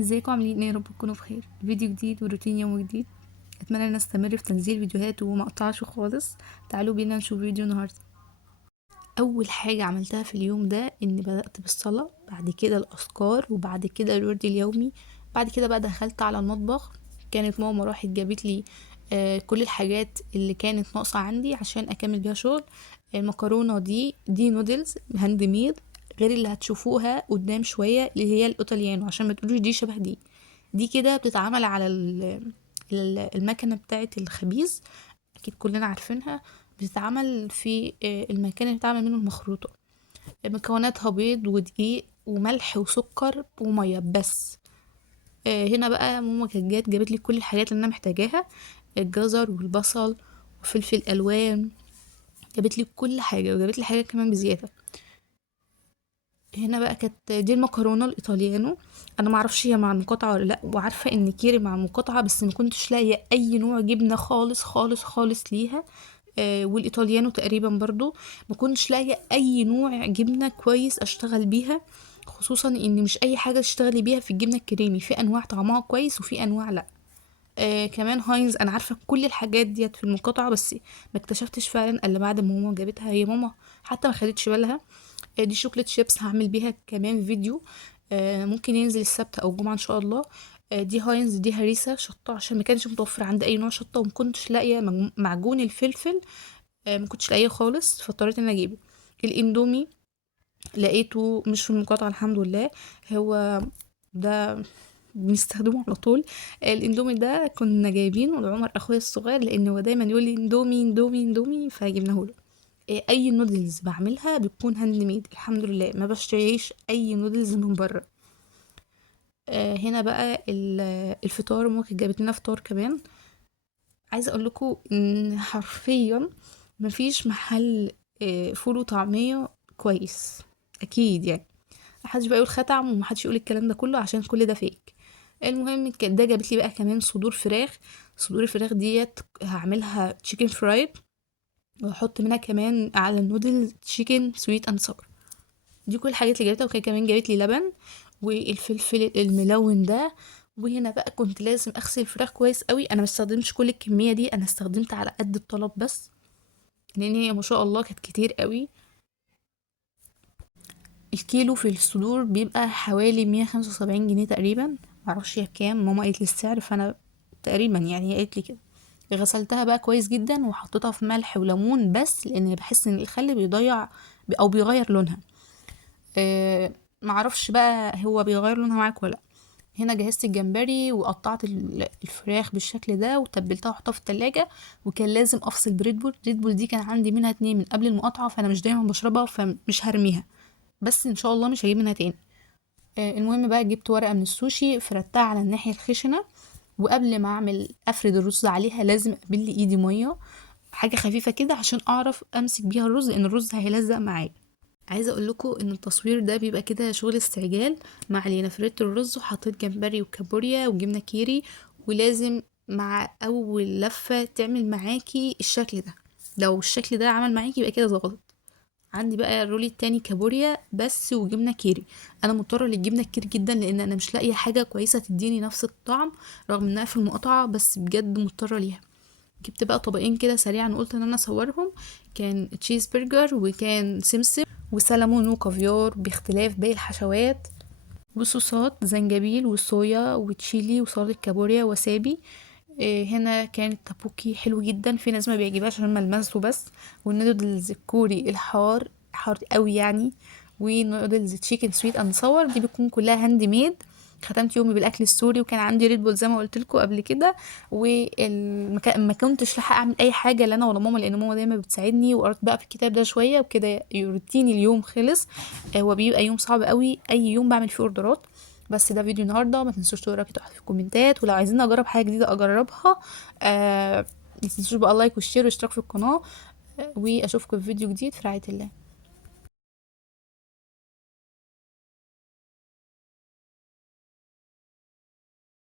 ازيكم عاملين ايه؟ يا رب تكونوا بخير. فيديو جديد وروتين يوم جديد. اتمنى ان استمر في تنزيل فيديوهات وما اقطعش خالص. تعالوا بينا نشوف فيديو النهارده. اول حاجه عملتها في اليوم ده اني بدات بالصلاه، بعد كده الاذكار، وبعد كده الورد اليومي. بعد كده بقى دخلت على المطبخ. كانت ماما راحت جابت لي كل الحاجات اللي كانت ناقصه عندي عشان اكمل بيها شغل. المكرونه دي نودلز هاند ميد، غير اللي هتشوفوها قدام شويه اللي هي الايطاليانو، عشان ما تقولوش دي شبه دي كده بتتعمل على المكنه بتاعه الخبيز. اكيد كلنا عارفينها. بتتعمل في المكان اللي بتعمل منه المخروطه. مكوناتها بيض ودقيق وملح وسكر وميه بس. هنا بقى ماما كانت جابت لي كل الحاجات اللي انا محتاجاها، الجزر والبصل وفلفل الوان. جابت لي كل حاجه وجابت لي حاجه كمان بزياده. هنا بقى كانت دي المكرونه الايطاليانو. انا ما اعرفش هي مع المقاطعه ولا لا، وعارفه ان كيري مع المقاطعه، بس ما كنتش لاقيه اي نوع جبنه خالص خالص خالص ليها. والايطاليانو تقريبا برضو ما كنتش لاقيه اي نوع جبنه كويس اشتغل بيها. خصوصا ان مش اي حاجه تشتغلي بيها في الجبنه الكريمي، في انواع طعمها كويس وفي انواع لا. كمان هاينز، انا عارفه كل الحاجات ديت في المقاطعه، بس ما اكتشفتش فعلا الا بعد ما ماما جابتها. هي ماما حتى ما خدتش بالها. دي شوكليت شيبس، هعمل بيها كمان فيديو. ممكن ينزل السبت او الجمعه ان شاء الله. دي هاينز، دي هريسه شطه عشان ما كانش متوفر عندي اي نوع شطه، وما كنتش لاقيه معجون الفلفل. ما كنتش لاقيه خالص، فاضطريت ان اجيبه. الاندومي لقيته مش في المقاطعه الحمد لله. هو ده بنستخدمه على طول. الاندومي ده كنا جايبينه لعمر اخويا الصغير، لان هو دايما يقول لي اندومي اندومي اندومي، فجبناه له. اي نودلز بعملها بتكون هاند ميد الحمد لله، ما بشتريش اي نودلز من بره. هنا بقى الفطار، ممكن جابت لنا فطار كمان. عايزه اقول لكم ان حرفيا مفيش محل فول وطعميه كويس. اكيد يعني محدش بقى يقول ختم، ومحدش يقول الكلام ده كله عشان كل ده فيك. المهم ده جابت لي بقى كمان صدور فراخ. صدور الفراخ ديت هعملها تشيكن فرايد، واحط منها كمان على النودل تشيكن سويت اند ساور. دي كل الحاجات اللي جابتها. وكان كمان جابت لي لبن والفلفل الملون ده. وهنا بقى كنت لازم اغسل الفراخ كويس قوي. انا ما استخدمتش كل الكميه دي، انا استخدمت على قد الطلب بس، لان هي ما شاء الله كانت كتير قوي. الكيلو في الصدور بيبقى حوالي 175 جنيه تقريبا. معرفش هي بكام، ماما قالت لي السعر فانا تقريبا يعني هي قالت لي كده. غسلتها بقى كويس جدا وحطيتها في ملح وليمون بس، لان بحس ان الخل بيضيع او بيغير لونها. معرفش بقى هو بيغير لونها معاك ولا لا. هنا جهزت الجمبري وقطعت الفراخ بالشكل ده وتبلتها وحطها في التلاجة. وكان لازم افصل بريد بول دي كان عندي منها 2 من قبل المقاطعة، فانا مش دايما بشربها فمش هرميها، بس ان شاء الله مش هجيب منها تاني. المهم بقى جبت ورقة من السوشي فردتها على الناحية الخشنة. وقبل ما اعمل افرد الرز عليها لازم ابل ايدي مية، حاجة خفيفة كده عشان اعرف امسك بيها الرز، لان الرز هيلزق معايا. عايزه اقول لكم ان التصوير ده بيبقى كده شغل استعجال. ما علينا، فردت الرز وحطيت جمبري وكابوريا وجبنه كيري. ولازم مع اول لفه تعمل معاكي الشكل ده. لو الشكل ده عمل معاكي يبقى كده ظبطت. عندي بقى الرولي التاني كابوريا بس وجبنه كيري. انا مضطره للجبنه الكيري جدا لان انا مش لاقيه حاجه كويسه تديني نفس الطعم، رغم انها في المقاطعه، بس بجد مضطره ليها. جبت بقى طبقين كده سريعا وقلت ان انا اصورهم. كان تشيز برجر وكان سمسم وسلمون وكافيار باختلاف باقي الحشوات، وصوصات زنجبيل وصويا وتشيلي وسلطة كابوريا وسابي. هنا كان التابوكي حلو جدا، في ناس ما بيعجبهاش عشان ملمسه بس. والنودلز الكوري الحار حار قوي يعني. ونودلز تشيكن سويت اند صور دي بتكون كلها هاند ميد. ختمت يومي بالاكل السوري، وكان عندي ريد بول زي ما قلت لكم قبل كده. ما كنتش لاحقه اعمل اي حاجه لا انا ولا ماما، لان ماما دايما بتساعدني، وقرأت بقى في الكتاب ده شويه وكده روتيني اليوم خلص. هو بيبقى يوم صعب قوي اي يوم بعمل فيه اوردرات. بس ده فيديو النهارده، ما تنسوش تقولوا رايكم تحت في الكومنتات، ولو عايزين اجرب حاجه جديده اجربها. ما تنسوش بقى لايك وشير واشتراك في القناه. واشوفكم في فيديو جديد في رعايه الله.